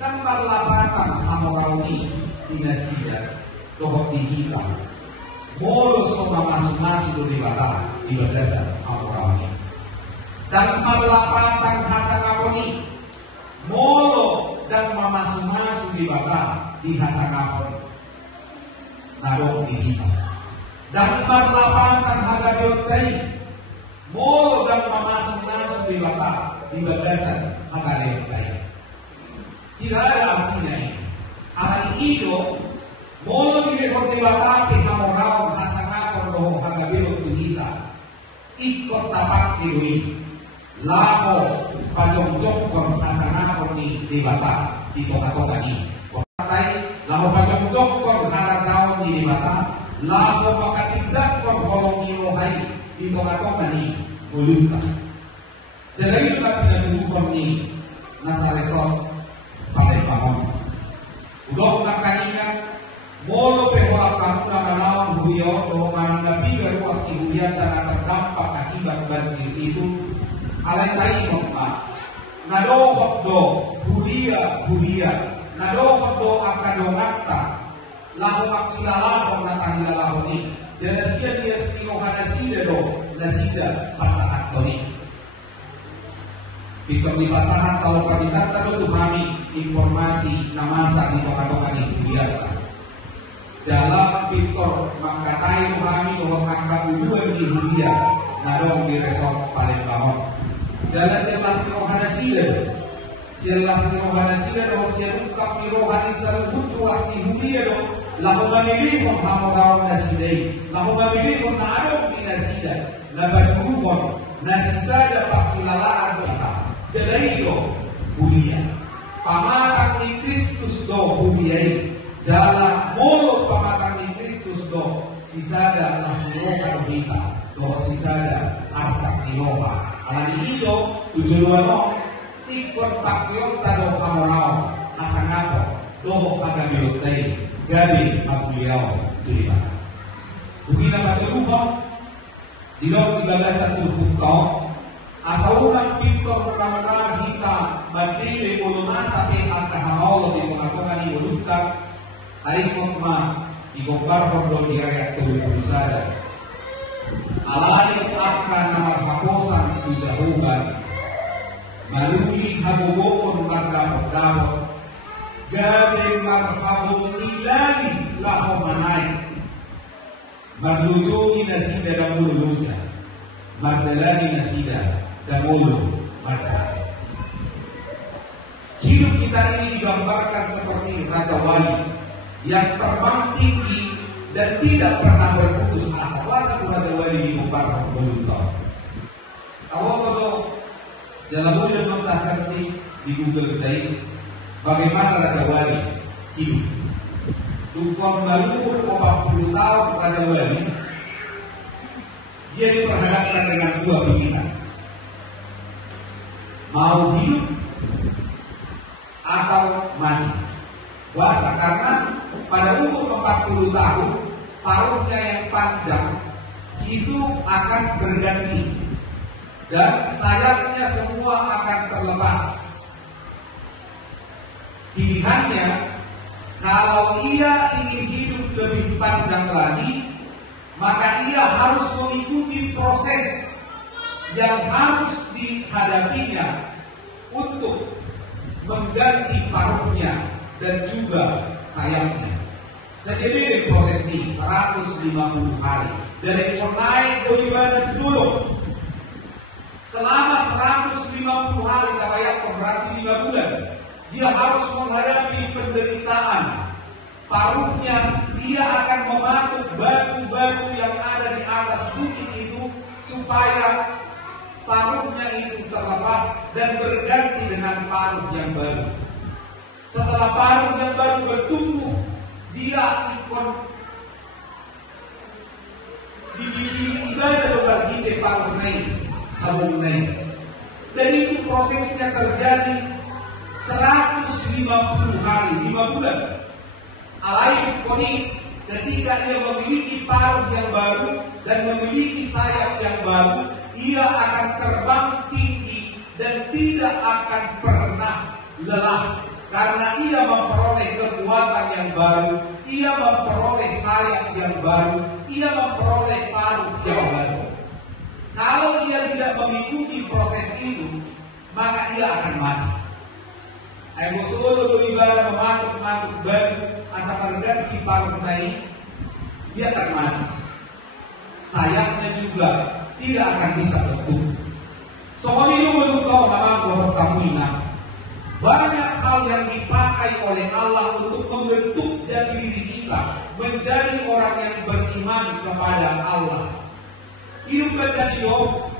Dan perlapatan hamorauni dinasinya dohot dihitam. Molo soma masuk-masuk di bagasan hamorauni. Dan perlapatan hasangaponi molo dan masuk-masuk di hasangaponi. Nadok dihitam. Dan perlapatan hagabeotai molo dan memasuk-masuk di bagasan hagabeotai. Tidak ada artinya ini. Alai ido molo direkod di batapi hamoraon hasangapon doho hagabeo tuhita. Ikot tapak idui laho pajong-jongkon hasangapon di bata di toka-toka ini. Kotai laho pajong-jongkon harajaon di bata. Laho makatindak kon holong irohay di tongah-tongah ni ulunta. Jadi kita pinatubukan ni nasa resort pada paham. Udah nakaingat molo peholak kamu namanau huyo do mandapi ruas kemudian dan terdampak akibat banjir itu. Alai tai mongka. Nadohot do huria nadohot do akadongakta. Lahu makilalahu natahilalahu ni. Jelasia dia sekinohan nasida do nasida pasahat do ni. Pikir di pasahat kalau pernikahan itu kami informasi namasa di toka-toka ni biar Silas ni rohana sila do siya ukap ni rohani sa lubutro at ihuliya do lahu mamilihon hamuraw na silay lahu mamilihon na anong pinasida na badurukon na sisada pakilalaan do ita jadai do huliya pamatang ni Kristus do huliyay jala molo pamatang ni Kristus do sisada lasurokan kita do sisada arsak ni roha alani ito tujuan mo ikon pakyon tado hamorao asangapo doho kagamiotay gabi apuliao tuliban. Bukina matuluho dilog 13 taon asa unang pintor ramana hita mandili ulumasa pe ang kahamaulo dito katungan ni ulunta ay kutma igongkarpon do dirayat tulipusada alani akan namarhaposan di jahuban maluli habubukon magdamot-damot gabi marhabong ilali laho manay maglujungi na sida damulo lusa magdalani na sida damulo magdalani. Hidup kita ini digambarkan seperti Raja Wali yang terbang tinggi dan tidak pernah berputus asa. Satu Raja Wali di Bukar Buluntong. Kalau dalam mulia notasi di Google tadi, bagaimana Raja Wali hidup. Tukang laluhur 40 tahun Raja Wali, dia diperhadapkan dengan dua pilihan. Mau hidup atau mati. Puasa karena pada umur 40 tahun, paruhnya yang panjang itu akan berganti. Dan sayapnya semua akan terlepas. Pilihannya, kalau ia ingin hidup lebih panjang lagi, maka ia harus mengikuti proses yang harus dihadapinya untuk mengganti paruhnya dan juga sayapnya. Sejadi proses ini 150 hari dari mulai beribadah dulu. Selama 150 hari kayak berarti 5 bulan, dia harus menghadapi penderitaan. Paruhnya dia akan mematuk batu-batu yang ada di atas bukit itu supaya paruhnya itu terlepas dan berganti dengan paruh yang baru. Setelah paruh yang baru bertumbuh, dia ikon di ibadah bagi paruh naik. Dan itu prosesnya terjadi 150 hari, 5 bulan. Alain koni ketika dia memiliki paruh yang baru dan memiliki sayap yang baru, ia akan terbang tinggi dan tidak akan pernah lelah karena ia memperoleh kekuatan yang baru, ia memperoleh sayap yang baru, ia memperoleh paruh yang baru. Kalau ia tidak mengikuti proses itu, maka ia akan mati. Ayo solo beribadah mematuk batu asa berganti paruh naik, dia akan mati. Sayapnya juga tidak akan bisa bertumbuh. Soal itu belum tahu nama bertamuina. Banyak hal yang dipakai oleh Allah untuk membentuk jati diri kita menjadi orang yang beriman kepada Allah. Hidup menjadi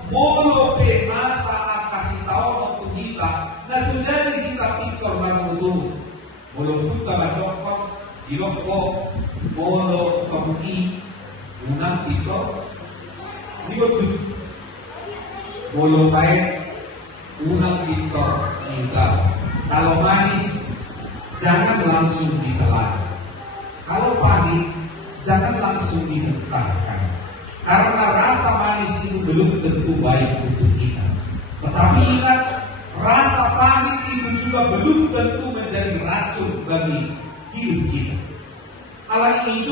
molo pe masa kasih tahu untuk kita. Nah sudah kita pintar betul. Molo puta badokok, dilokok, molo kamuki, unang pintar, dibetul. Molo baik, unang pintar enggak. Kalau manis, jangan langsung ditelan. Kalau pahit, jangan langsung dimuntahkan. Karena rasa manis itu belum tentu baik untuk kita. Tetapi ingat, rasa pahit itu juga belum tentu menjadi racun bagi hidup kita. Hal ini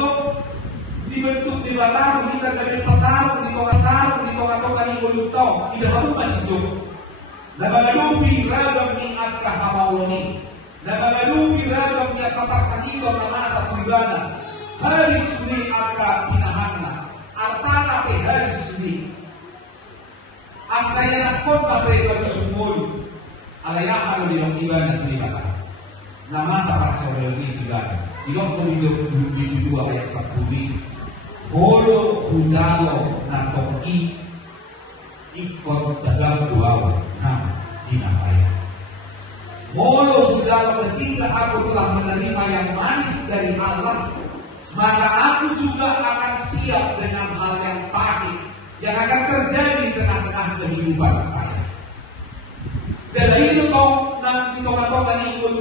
dibentuk di Batarung, kita dari petarung, di tongkat-tongkat yang belum tahu, tidak harus masuk. Nabagalupi ragam ni at kahamawani. Nabagalupi ragam ni at kapasakito na masa kuibana. Haris ni at pinahanna. Artana pe haris ni. Ang kaya nakon na pe bersumul. Alaya kalau di dalam ibadah ibadah. Nama sahabat sore ini ibadah. Di dalam tujuh 2 ayat 10. Bolo hujalo narkoki ikut dalam dua. Nah, ini ayat. Bolo hujalo ketika aku telah menerima yang manis dari Allah, maka aku juga akan siap dengan hal yang pahit yang akan terjadi di tengah-tengah kehidupan saya. Jadi itu nanti teman-teman ikut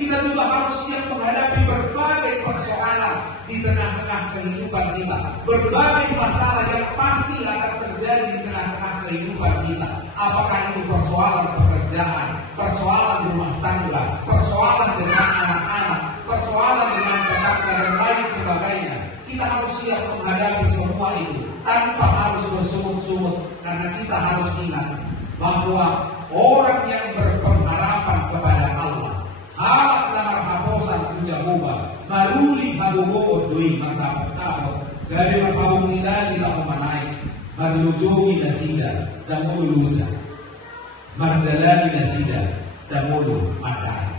kita juga harus siap menghadapi berbagai persoalan di tengah-tengah kehidupan kita, berbagai masalah yang pasti akan terjadi di tengah-tengah kehidupan kita. Apakah itu persoalan pekerjaan, persoalan rumah tangga, persoalan dengan anak-anak, persoalan dengan tetangga dan lain sebagainya. Kita harus siap menghadapi semua itu tanpa harus bersungut-sungut, karena kita harus ingat bahwa orang yang berpengharapan kepada Allah, halak lamar haposan Jehovah, maruli habubo doi martapot dari marpabong nila nila umanaik, marlujungi nasida dan mululusa, mardalani nasida dan mulu matai.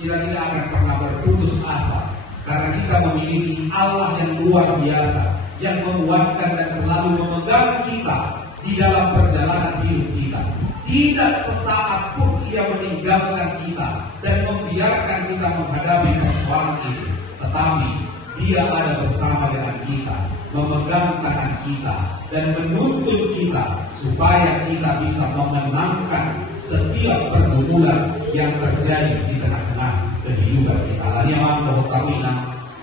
Kita tidak akan pernah berputus asa, karena kita memiliki Allah yang luar biasa, yang menguatkan dan selalu memegang kita di dalam perjalanan hidup kita. Tidak sesaat pun Ia meninggalkan kita dan membiarkan kita menghadapi persoalan itu, tetapi Dia ada bersama dengan kita, memegang tangan kita dan menuntun kita supaya kita bisa memenangkan setiap pergumulan yang terjadi di tengah-tengah kehidupan kita. Lalu mampu tawinang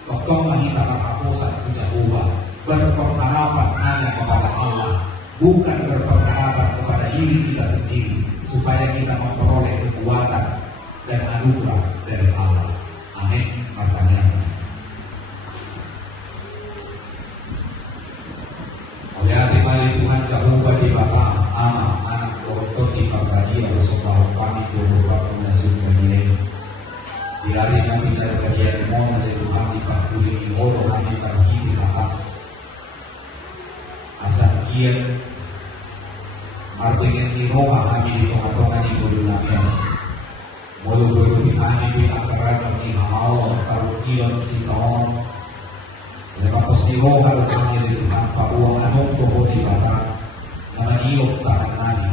totong mahita marhaposan Jehovah, berpengharapan hanya kepada Allah, bukan berpengharapan kepada diri kita sendiri, supaya kita memperoleh kekuatan dan anugerah dari Allah. Amin. Pertanyaan. Oleh hati Tuhan Jehovah di Bapa, anak Roh di Pagadi, Rasulullah kami Jehovah Nasun Kami. Di hari kami dari bagian mohon dari Tuhan di Pakuli Oro kami pergi di Bapa. Asal kian artinya iroha kami di tengah-tengah di bulu nabian. Mulu-mulu di kami di akar kami Allah kalau kian si tahun. Lepas iroha kalau kami di Tuhan Papua anok toh di Bapa. Nama iok tangan nani,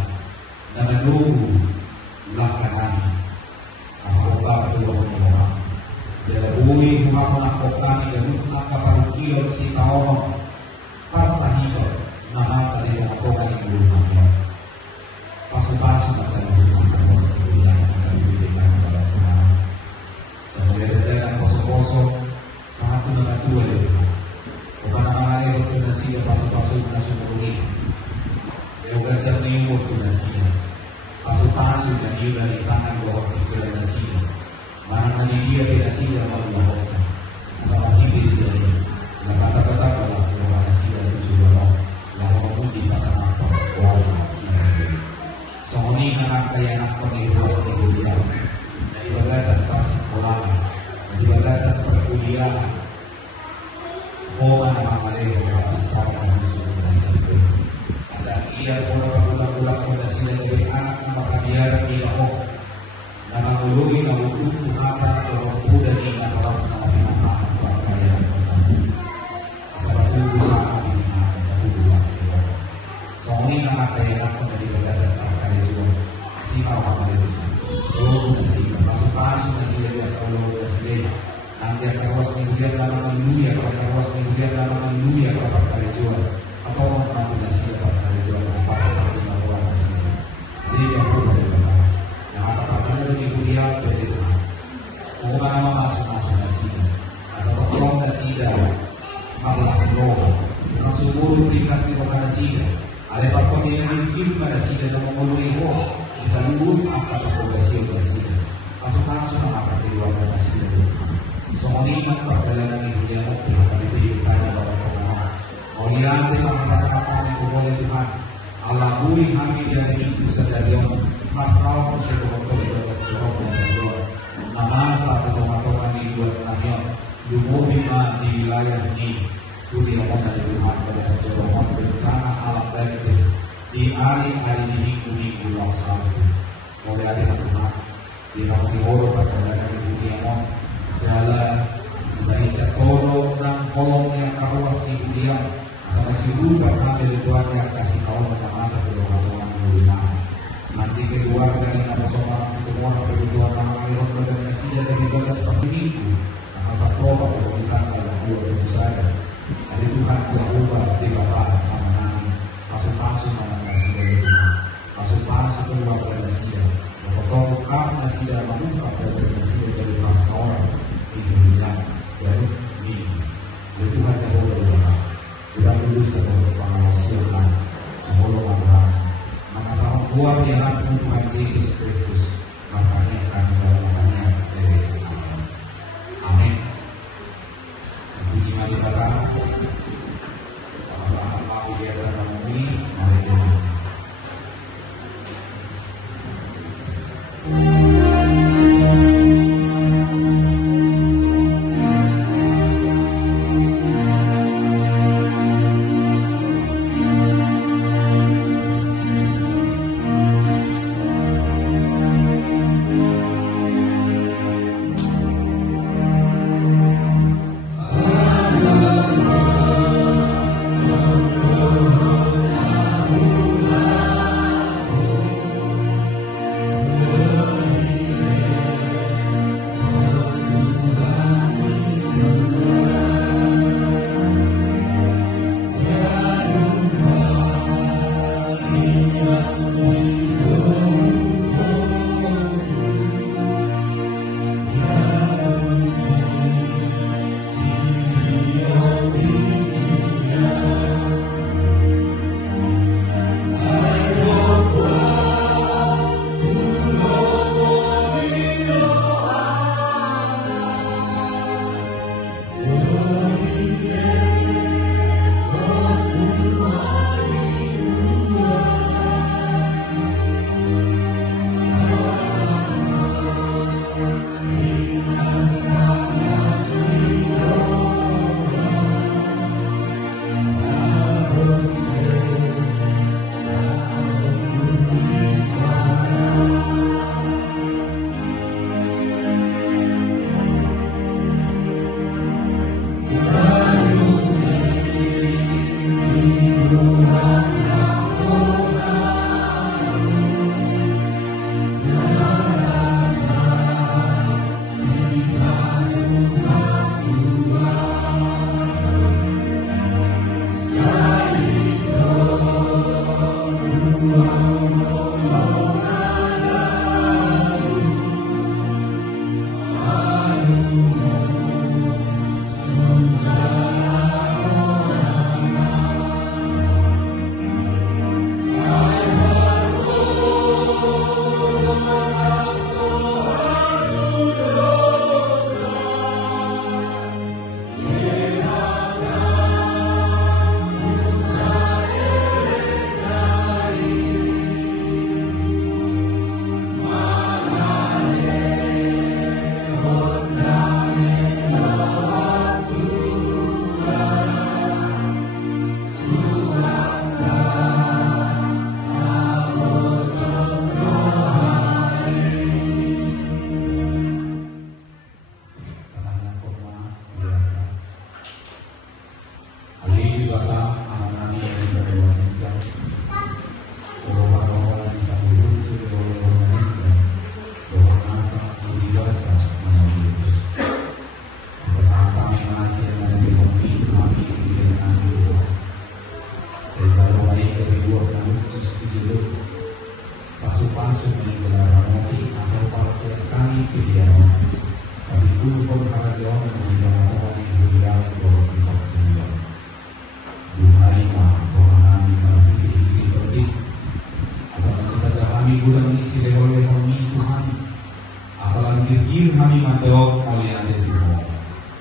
nama nunggu belakang nani. Asal Bapa Tuhan Tuhan. Jadi bui rumah penakut kami dan akar kalau kian si tahun. Parsahito nama saya tengah-tengah di bulu nabian. Pasu-pasu masa dibutuhkan sebenarnya akan diberikan kepada Tuhan. Saya dengan poso-poso satu dengan dua itu. Bukan nama-nama itu nasi pasu-pasu nasi murni. Yoga cermin waktu nasi. Pasu-pasu dan dia dari tangan bawah pikir nasi. Mana dia di nasi yang malu bawah. Sama hidup sih. Dan kata-kata kalau sebuah nasi dan tujuh orang yang memuji pasangan perempuan. Songoni anak kaya anak penghiruas kemudian dari bagasan persekolahan, dari bagasan perkuliahan. Oh anak malay berpastar dan sudah itu. Asal ia orang ulang-ulang fondasi dari anak maka biar dia nama mului nama tubuh mata orang muda ini awas nama masalah perkayaan pertama. Asal tubuh sama di mana tubuh masih. Songoni anak kaya anak dari bagasan pasu masih ada kalau masih nanti akan was kemudian dalam dunia pada was kemudian dalam dunia pada kali jual atau orang masih dapat kali jual apa seperti maluan masih jadi jauh dari mana yang apa pertama dari dunia dari Tuhan mau nama masuk masih asal tolong masih ada 14 roh langsung urut tingkas di bawah masih ada pakon yang mungkin pada sih dan memulai roh bisa lurut apa progresi masuk apa kedua masih itu. Soalnya perjalanan itu dia mau akan diberi kepada Bapak Tuhan. Olian dengan pasangan kami boleh Tuhan. Allah bui kami dari itu sedarian masalah musuh kotor itu sejarah dan kedua. Nama satu teman-teman di dua tanahnya Lumobima di wilayah ini. Dunia mohon dari Tuhan pada sejarah mohon bencana alam banjir di hari ini minggu laksana. oleh adik Tuhan di Timoro pada dari dunia mo jalan dari Jatoro dan kolong yang karuas di dunia sama si Buddha dari keluarga kasih kawan pada masa kedua-dua nanti kedua dari nama soal semua kedua nama Iron Begas Nasiya dari Begas seperti itu masa proba kita kalau dua itu saja dari Tuhan Jehovah di Bapak nama masuk-masuk nama Nasiya dari Tuhan masuk-masuk keluar dari Nasiya betul karena Nasiya membuka Begas Nasiya dari masa orang di dunia dari Tuhan Jehovah di Bapak sudah dulu sebagai pengawasan Jehovah Madrasah maka sama luar biasa Tuhan Yesus Kristus makanya kami dalamnya amin. Puji mari Bapa sama mau dia dalam ini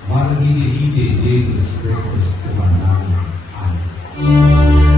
mari kita Yesus Kristus Tuhan kami. Amin.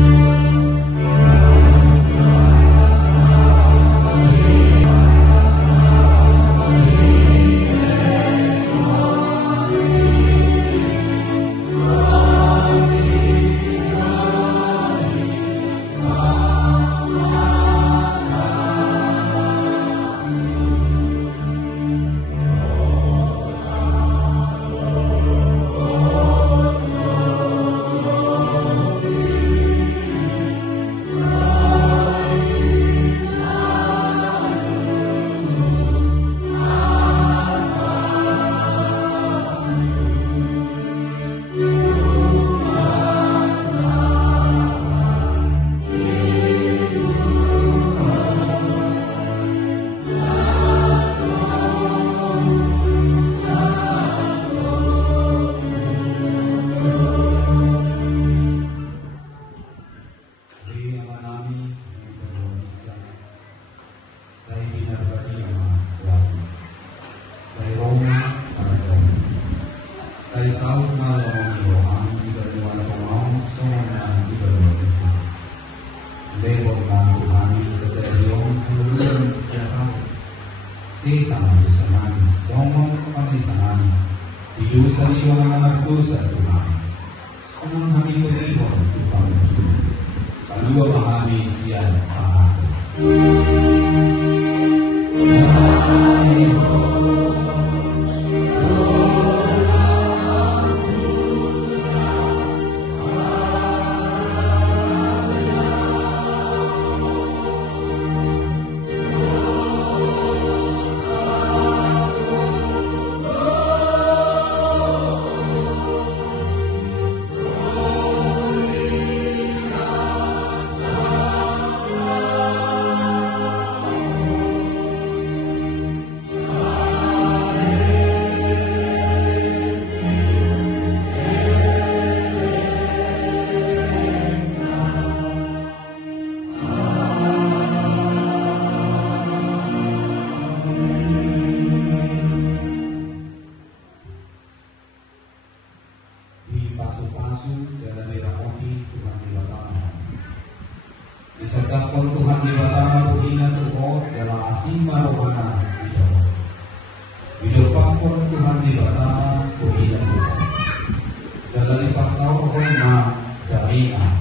Saya sahut malam Yohan ibadah pemaung soman ibadah kecil. Lewat Tuhan seteriong keluar siapa? Sesama dosanan, somong kamisanan. Hidup saliwa anak dosa Tuhan. Amun kami beribon Tuhan Tuhan. Kalua mahami sian pangaku. Pasu-pasu jalan dirahmati Tuhan di Batama. Disertakan Tuhan di Batama buhina tuho jalan asima rohana di bawah. Didopakon Tuhan di Batama buhina Tuhan. Jalan di pasau rohana damina